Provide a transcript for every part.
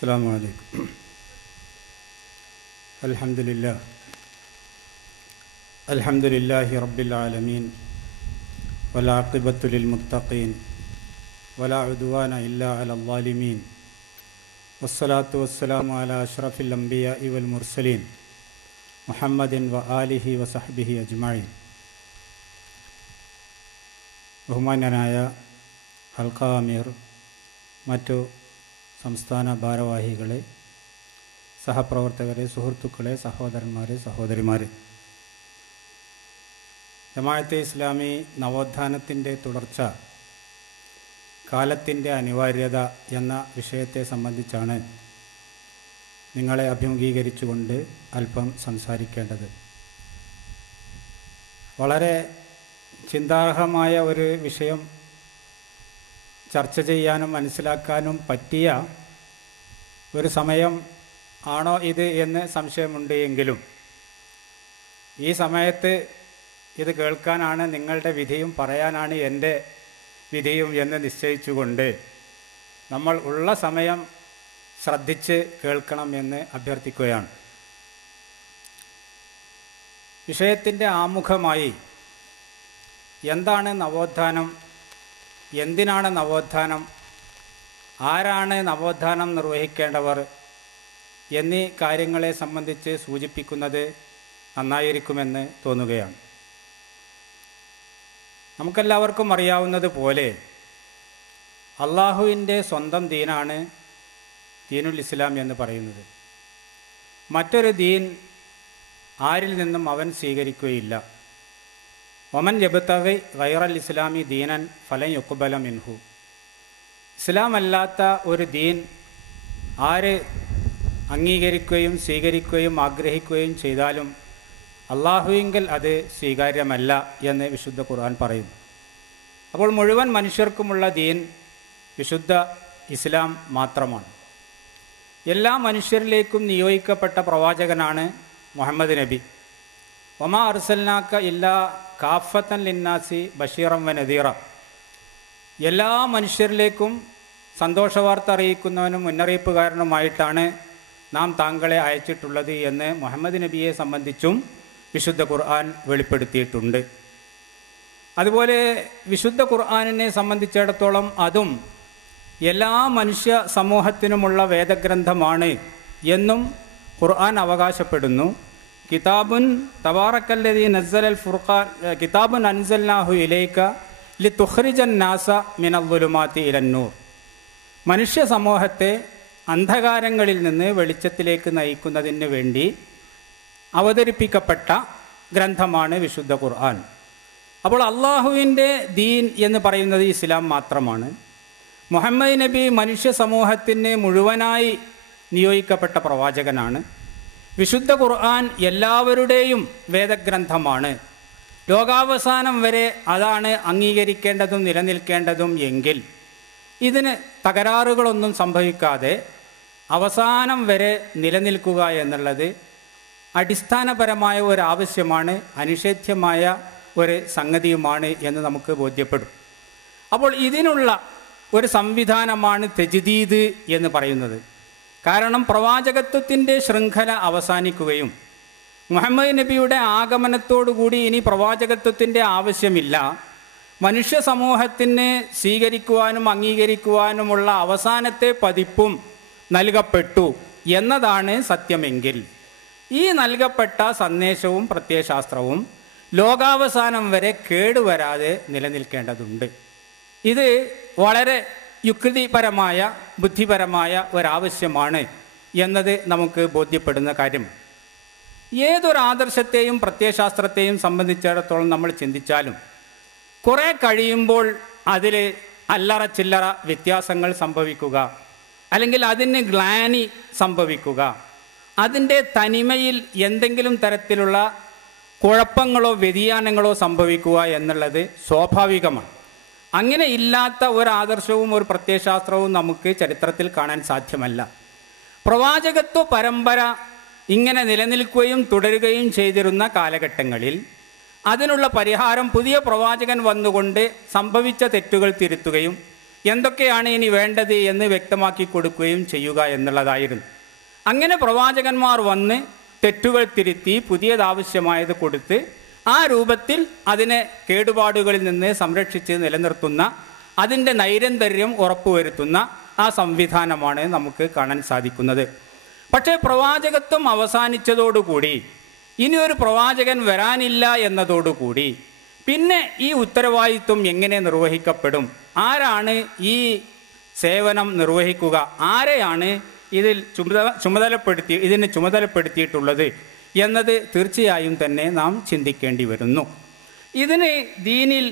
السلام عليكم. الحمد لله رب العالمين والعاقبة للمتقين ولا عدوان إلا على الظالمين والصلاة والسلام على أشرف الأنبياء والمرسلين محمد وآله وصحبه أجمعين. ബഹുമാന്യനായ ഹൽഖ അമീർ, മറ്റു സംസ്ഥാന ഭാരവാഹികളെ, സഹപ്രവർത്തകരെ, സുഹൃത്തുക്കളെ, സഹോദരന്മാരെ, സഹോദരിമാരെ, ജമാഅത്തെ ഇസ്ലാമി നവോത്ഥാനത്തിൻ്റെ തുടർച്ച, കാലത്തിൻ്റെ അനിവാര്യത എന്ന വിഷയത്തെ സംബന്ധിച്ചാണ് നിങ്ങളെ അഭിമുഖീകരിച്ചുകൊണ്ട് അല്പം സംസാരിക്കേണ്ടത്. വളരെ ചിന്താർഹമായ ഒരു വിഷയം ചർച്ച ചെയ്യാനും മനസ്സിലാക്കാനും പറ്റിയ ഒരു സമയം ആണോ ഇത് എന്ന് സംശയമുണ്ട്. എങ്കിലും ഈ സമയത്ത് ഇത് കേൾക്കാനാണ് നിങ്ങളുടെ വിധിയും പറയാനാണ് എൻ്റെ വിധിയും എന്ന് നിശ്ചയിച്ചുകൊണ്ട് നമ്മൾ ഉള്ള സമയം ശ്രദ്ധിച്ച് കേൾക്കണം എന്ന് അഭ്യർത്ഥിക്കുകയാണ്. വിഷയത്തിൻ്റെ ആമുഖമായി എന്താണ് നവോത്ഥാനം, എന്തിനാണ് നവോത്ഥാനം, ആരാണ് നവോത്ഥാനം നിർവഹിക്കേണ്ടവർ എന്നീ കാര്യങ്ങളെ സംബന്ധിച്ച് സൂചിപ്പിക്കുന്നത് നന്നായിരിക്കുമെന്ന് തോന്നുകയാണ്. നമുക്കെല്ലാവർക്കും അറിയാവുന്നതുപോലെ അള്ളാഹുവിൻ്റെ സ്വന്തം ദീനാണ് ദീനുൽ ഇസ്ലാം എന്ന് പറയുന്നത്. മറ്റൊരു ദീൻ ആരിൽ നിന്നും അവൻ സ്വീകരിക്കുകയില്ല. വമൻ യബ്തഗി ഗൈറൽ ഇസ്ലാമി ദീനൻ ഫലൻ യുഖ്ബല മിൻഹു. ഇസ്ലാം അല്ലാത്ത ഒരു ദീൻ ആര് അംഗീകരിക്കുകയും സ്വീകരിക്കുകയും ആഗ്രഹിക്കുകയും ചെയ്താലും അള്ളാഹുവിങ്കൽ അത് സ്വീകാര്യമല്ല എന്ന് വിശുദ്ധ ഖുർആൻ പറയുന്നു. അപ്പോൾ മുഴുവൻ മനുഷ്യർക്കുമുള്ള ദീൻ വിശുദ്ധ ഇസ്ലാം മാത്രമാണ്. എല്ലാ മനുഷ്യരിലേക്കും നിയോഗിക്കപ്പെട്ട പ്രവാചകനാണ് മുഹമ്മദ് നബി. വമാ അർസൽനാക ഇല്ലാ കാഫത്തൻ ലിന്നാസി ബഷീറൻ വ നദീറ. എല്ലാ മനുഷ്യരിലേക്കും സന്തോഷവാർത്ത അറിയിക്കുന്നവനും മുന്നറിയിപ്പുകാരനുമായിട്ടാണ് നാം താങ്കളെ അയച്ചിട്ടുള്ളത് എന്ന് മുഹമ്മദ് നബിയെ സംബന്ധിച്ചും വിശുദ്ധ ഖുർആൻ വെളിപ്പെടുത്തിയിട്ടുണ്ട്. അതുപോലെ വിശുദ്ധ ഖുർആനിനെ സംബന്ധിച്ചിടത്തോളം അതും എല്ലാ മനുഷ്യ സമൂഹത്തിനുമുള്ള വേദഗ്രന്ഥമാണ് എന്നും ഖുർആൻ അവകാശപ്പെടുന്നു. കിതാബുൻ തബാറക്കല്ലദീ നസ്സലൽ ഫുർഖാൻ കിതാബുൻ അൻസൽനാഹു ഇലൈക ലിതുഖ്രിജൻ നാസ മിനൽ ളുലുമാതി ഇലന്നൂർ. മനുഷ്യ സമൂഹത്തെ അന്ധകാരങ്ങളിൽ നിന്ന് വെളിച്ചത്തിലേക്ക് നയിക്കുന്നതിന് വേണ്ടി അവതരിപ്പിക്കപ്പെട്ട ഗ്രന്ഥമാണ് വിശുദ്ധ ഖുർആൻ. അപ്പോൾ അള്ളാഹുവിൻ്റെ ദീൻ എന്ന് പറയുന്നത് ഇസ്ലാം മാത്രമാണ്. മുഹമ്മദ് നബി മനുഷ്യ സമൂഹത്തിന് മുഴുവനായി നിയോഗിക്കപ്പെട്ട പ്രവാചകനാണ്. വിശുദ്ധ ഖുർആൻ എല്ലാവരുടെയും വേദഗ്രന്ഥമാണ്. ലോകാവസാനം വരെ അതാണ് അംഗീകരിക്കേണ്ടതും നിലനിൽക്കേണ്ടതും എങ്കിൽ ഇതിന് തകരാറുകളൊന്നും സംഭവിക്കാതെ അവസാനം വരെ നിലനിൽക്കുക എന്നുള്ളത് അടിസ്ഥാനപരമായ ഒരാവശ്യമാണ്, അനിഷേധ്യമായ ഒരു സംഗതിയുമാണ് എന്ന് നമുക്ക് ബോധ്യപ്പെടും. അപ്പോൾ ഇതിനുള്ള ഒരു സംവിധാനമാണ് തജ്ദീദ് എന്ന് പറയുന്നത്. കാരണം പ്രവാചകത്വത്തിൻ്റെ ശൃംഖല അവസാനിക്കുകയും മുഹമ്മദ് നബിയുടെ ആഗമനത്തോടുകൂടി ഇനി പ്രവാചകത്വത്തിൻ്റെ ആവശ്യമില്ല, മനുഷ്യ സമൂഹത്തിന് സ്വീകരിക്കുവാനും അംഗീകരിക്കുവാനുമുള്ള അവസാനത്തെ പതിപ്പും നൽകപ്പെട്ടു എന്നതാണ് സത്യമെങ്കിൽ ഈ നൽകപ്പെട്ട സന്ദേശവും പ്രത്യയശാസ്ത്രവും ലോകാവസാനം വരെ കേടുവരാതെ നിലനിൽക്കേണ്ടതുണ്ട്. ഇത് വളരെ യുക്തിപരമായ ബുദ്ധിപരമായ ഒരാവശ്യമാണ് എന്നത് നമുക്ക് ബോധ്യപ്പെടുന്ന കാര്യം. ഏതൊരു ആദർശത്തെയും പ്രത്യയശാസ്ത്രത്തെയും സംബന്ധിച്ചിടത്തോളം നമ്മൾ ചിന്തിച്ചാലും കുറേ കഴിയുമ്പോൾ അതിൽ അല്ലറ ചില്ലറ വ്യത്യാസങ്ങൾ സംഭവിക്കുക, അല്ലെങ്കിൽ അതിന് ഗ്ലാനി സംഭവിക്കുക, അതിൻ്റെ തനിമയിൽ എന്തെങ്കിലും തരത്തിലുള്ള കുഴപ്പങ്ങളോ വ്യതിയാനങ്ങളോ സംഭവിക്കുക എന്നുള്ളത് സ്വാഭാവികമാണ്. അങ്ങനെ ഇല്ലാത്ത ഒരാദർശവും ഒരു പ്രത്യയശാസ്ത്രവും നമുക്ക് ചരിത്രത്തിൽ കാണാൻ സാധ്യമല്ല. പ്രവാചകത്വ പരമ്പര ഇങ്ങനെ നിലനിൽക്കുകയും തുടരുകയും ചെയ്തിരുന്ന കാലഘട്ടങ്ങളിൽ അതിനുള്ള പരിഹാരം പുതിയ പ്രവാചകൻ വന്നുകൊണ്ട് സംഭവിച്ച തെറ്റുകൾ തിരുത്തുകയും എന്തൊക്കെയാണ് ഇനി വേണ്ടത് എന്ന് വ്യക്തമാക്കി കൊടുക്കുകയും ചെയ്യുക എന്നുള്ളതായിരുന്നു. അങ്ങനെ പ്രവാചകന്മാർ വന്ന് തെറ്റുകൾ തിരുത്തി പുതിയതാവശ്യമായത് കൊടുത്ത് ആ രൂപത്തിൽ അതിനെ കേടുപാടുകളിൽ നിന്ന് സംരക്ഷിച്ച് നിലനിർത്തുന്ന, അതിൻ്റെ നൈരന്തര്യം ഉറപ്പുവരുത്തുന്ന ആ സംവിധാനമാണ് നമുക്ക് കാണാൻ സാധിക്കുന്നത്. പക്ഷേ പ്രവാചകത്വം അവസാനിച്ചതോടുകൂടി, ഇനിയൊരു പ്രവാചകൻ വരാനില്ല എന്നതോടുകൂടി പിന്നെ ഈ ഉത്തരവാദിത്വം എങ്ങനെ നിർവഹിക്കപ്പെടും? ആരാണ് ഈ സേവനം നിർവഹിക്കുക? ആരെയാണ് ഇതിന് ചുമതലപ്പെടുത്തിയിട്ടുള്ളത് എന്നത് തീർച്ചയായും തന്നെ നാം ചിന്തിക്കേണ്ടി വരുന്നു. ഇതിന് ദീനിൽ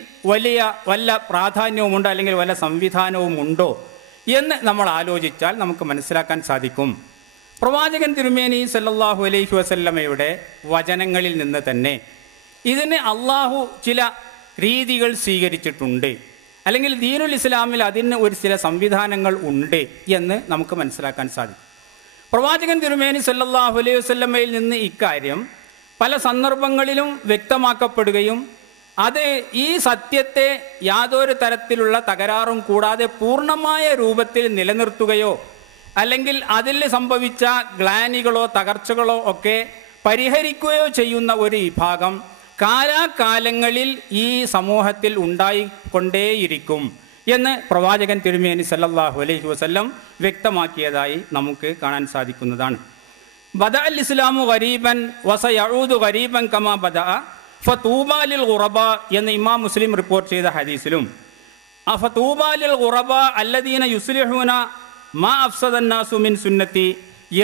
വല്ല പ്രാധാന്യവുമുണ്ടോ അല്ലെങ്കിൽ വല്ല സംവിധാനവുമുണ്ടോ എന്ന് നമ്മൾ ആലോചിച്ചാൽ നമുക്ക് മനസ്സിലാക്കാൻ സാധിക്കും. പ്രവാചകൻ തിരുമേനി സല്ലല്ലാഹു അലൈഹി വസല്ലമയുടെ വചനങ്ങളിൽ നിന്ന് തന്നെ ഇതിന് അള്ളാഹു ചില രീതികൾ സ്വീകരിച്ചിട്ടുണ്ട്, അല്ലെങ്കിൽ ദീനുൽ ഇസ്ലാമിൽ അതിന് ചില സംവിധാനങ്ങൾ ഉണ്ട് എന്ന് നമുക്ക് മനസ്സിലാക്കാൻ സാധിക്കും. പ്രവാചകൻ തിരുമേനി സല്ലല്ലാഹു അലൈഹി വസല്ലമയിൽ നിന്ന് ഇക്കാര്യം പല സന്ദർഭങ്ങളിലും വ്യക്തമാക്കപ്പെടുകയും അത് ഈ സത്യത്തെ യാതൊരു തരത്തിലുള്ള തകരാറും കൂടാതെ പൂർണ്ണമായ രൂപത്തിൽ നിലനിർത്തുകയോ അല്ലെങ്കിൽ അതിൽ സംഭവിച്ച ഗ്ലാനികളോ തകർച്ചകളോ ഒക്കെ പരിഹരിക്കുകയോ ചെയ്യുന്ന ഒരു വിഭാഗം കാലാകാലങ്ങളിൽ ഈ സമൂഹത്തിൽ ഉണ്ടായിക്കൊണ്ടേയിരിക്കും എന്ന് പ്രവാചകൻ തിരുമേനി സല്ലല്ലാഹു അലൈഹി വസല്ലം വ്യക്തമാക്കിയതായി നമുക്ക് കാണാൻ സാധിക്കുന്നതാണ്. ബദഅ അൽ ഇസ്ലാമു ഗരീബൻ വസയഊദു ഗരീബൻ കമാ ബദഅ ഫതൂബാ ലിൽ ഗുറബ എന്ന് ഇമാം മുസ്ലിം റിപ്പോർട്ട് ചെയ്ത ഹദീസിലും ഫതൂബാ ലിൽ ഗുറബ അല്ലദീന യുസ്ലിഹൂന മാ അഫ്സദന്നാസു മിൻ സുന്നത്തി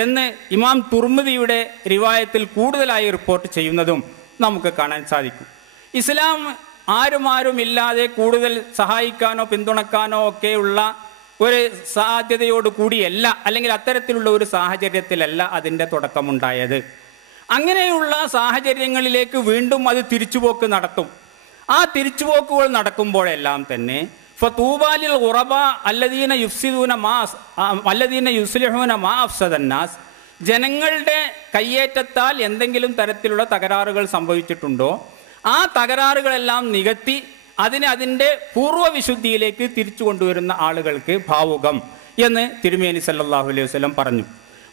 എന്ന് ഇമാം തുർമുദിയുടെ റിവായത്തിൽ കൂടുതലായി റിപ്പോർട്ട് ചെയ്യുന്നതും നമുക്ക് കാണാൻ സാധിക്കും. ഇസ്ലാം ആരുമില്ലാതെ കൂടുതൽ സഹായിക്കാനോ പിന്തുണക്കാനോ ഒക്കെയുള്ള ഒരു സാധ്യതയോട് കൂടിയല്ല, അല്ലെങ്കിൽ അത്തരത്തിലുള്ള ഒരു സാഹചര്യത്തിലല്ല അതിൻ്റെ തുടക്കമുണ്ടായത്. അങ്ങനെയുള്ള സാഹചര്യങ്ങളിലേക്ക് വീണ്ടും അത് തിരിച്ചുപോക്ക് നടത്തും. ആ തിരിച്ചുപോക്കുകൾ നടക്കുമ്പോഴെല്ലാം തന്നെ ഫതൂബാലിൽ ഖുറബ അല്ലദീന യുസ്ലിഹൂന മാ അഫ്സദന്നാസ്, ജനങ്ങളുടെ കയ്യേറ്റത്താൽ എന്തെങ്കിലും തരത്തിലുള്ള തകരാറുകൾ സംഭവിച്ചിട്ടുണ്ടോ ആ തകരാറുകളെല്ലാം നികത്തി അതിൻ്റെ പൂർവ്വവിശുദ്ധിയിലേക്ക് തിരിച്ചു കൊണ്ടുവരുന്ന ആളുകൾക്ക് ഭാവുകം എന്ന് തിരുമേനി സല്ലല്ലാഹു അലൈഹി വസല്ലം പറഞ്ഞു.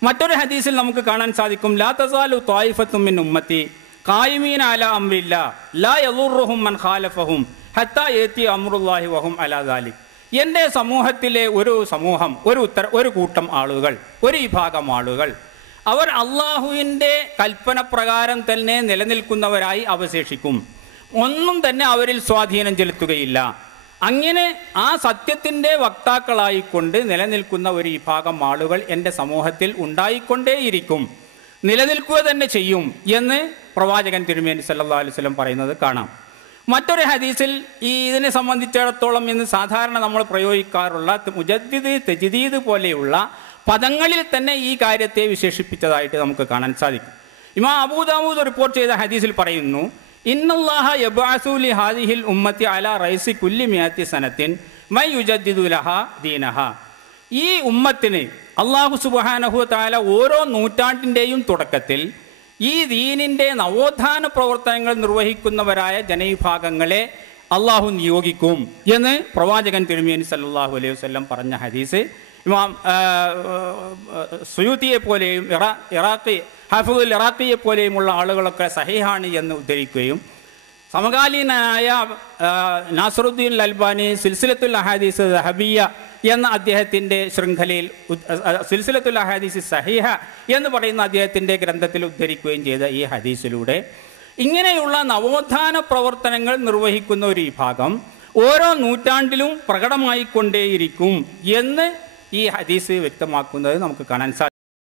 മറ്റൊരു ഹദീസിൽ നമുക്ക് കാണാൻ സാധിക്കും, ലാ തസാലു ത്വായിഫത്തും മിൻ ഉമ്മത്തി ഖായിമീന അലാ അംരില്ലാ ലാ യദുർറുഹും മൻ ഖാലഫഹും ഹത്താ യഅതി അംറുല്ലാഹി വഹും അലാ ദാലിക്. എൻ്റെ സമൂഹത്തിലെ ഒരു കൂട്ടം ആളുകൾ, ഒരു വിഭാഗം ആളുകൾ, അവർ അള്ളാഹുവിൻ്റെ കൽപ്പന പ്രകാരം തന്നെ നിലനിൽക്കുന്നവരായി അവശേഷിക്കും. ഒന്നും തന്നെ അവരിൽ സ്വാധീനം ചെലുത്തുകയില്ല. അങ്ങനെ ആ സത്യത്തിൻ്റെ വക്താക്കളായിക്കൊണ്ട് നിലനിൽക്കുന്ന ഒരു വിഭാഗം ആളുകൾ എൻ്റെ സമൂഹത്തിൽ ഉണ്ടായിക്കൊണ്ടേയിരിക്കും, നിലനിൽക്കുക തന്നെ ചെയ്യും എന്ന് പ്രവാചകൻ തിരുമേനി സല്ലല്ലാഹു അലൈഹി വസല്ലം പറയുന്നത് കാണാം. മറ്റൊരു ഹദീസിൽ ഇതിനെ സംബന്ധിച്ചിടത്തോളം ഇന്ന് സാധാരണ നമ്മൾ പ്രയോഗിക്കാറുള്ള മുജദ്ദിദ്, തജ്ദീദ് പോലെയുള്ള പദങ്ങളിൽ തന്നെ ഈ കാര്യത്തെ വിശേഷിപ്പിച്ചതായിട്ട് നമുക്ക് കാണാൻ സാധിക്കും. ഇമാം അബൂ ദാവൂദ് റിപ്പോർട്ട് ചെയ്ത ഹദീസിൽ പറയുന്നു, ഇന്നല്ലാഹ യബ്അസു ലി ഹാദിഹിൽ ഉമ്മത്തി അലാ റൈസി കുല്ലി മിഅത്തി സനത്തിൻ മൻ യുജദ്ദിദു ലഹാ ദീനഹാ. ഈ ഉമ്മത്തിന് അല്ലാഹു സുബ്ഹാനഹു വ തആല ഓരോ നൂറ്റാണ്ടിൻ്റെയും തുടക്കത്തിൽ ഈ ദീനിൻ്റെ നവോത്ഥാന പ്രവർത്തനങ്ങൾ നിർവഹിക്കുന്നവരായ ജനവിഭാഗങ്ങളെ അള്ളാഹു നിയോഗിക്കും എന്ന് പ്രവാചകൻ തിരുമേനി സല്ലല്ലാഹു അലൈഹി വസല്ലം പറഞ്ഞ ഹദീസ് ഇമാം സുയൂത്തിയെ പോലെയും ഹാഫിദുൽ ഇറാഖിയെ പോലെയുമുള്ള ആളുകളൊക്കെ സഹീഹാണ് എന്ന് ഉദ്ധരിക്കുകയും സമകാലീനായ നാസറുദ്ദീൻ അൽബാനി സിൽസിലത്തുൽ അഹാദീസ് ദഹബിയ എന്ന അദ്ദേഹത്തിൻ്റെ ശൃംഖലയിൽ സിൽസിലത്തുൽ അഹാദീസ് സഹീഹ എന്ന് പറയുന്ന അദ്ദേഹത്തിൻ്റെ ഗ്രന്ഥത്തിൽ ഉദ്ധരിക്കുകയും ചെയ്ത ഈ ഹദീസിലൂടെ ഇങ്ങനെയുള്ള നവോത്ഥാന പ്രവർത്തനങ്ങൾ നിർവഹിക്കുന്ന ഒരു വിഭാഗം ഓരോ നൂറ്റാണ്ടിലും പ്രകടമായിക്കൊണ്ടേയിരിക്കും എന്ന് ഈ ഹദീസ് വ്യക്തമാക്കുന്നത് നമുക്ക് കാണാൻ സാധിക്കും.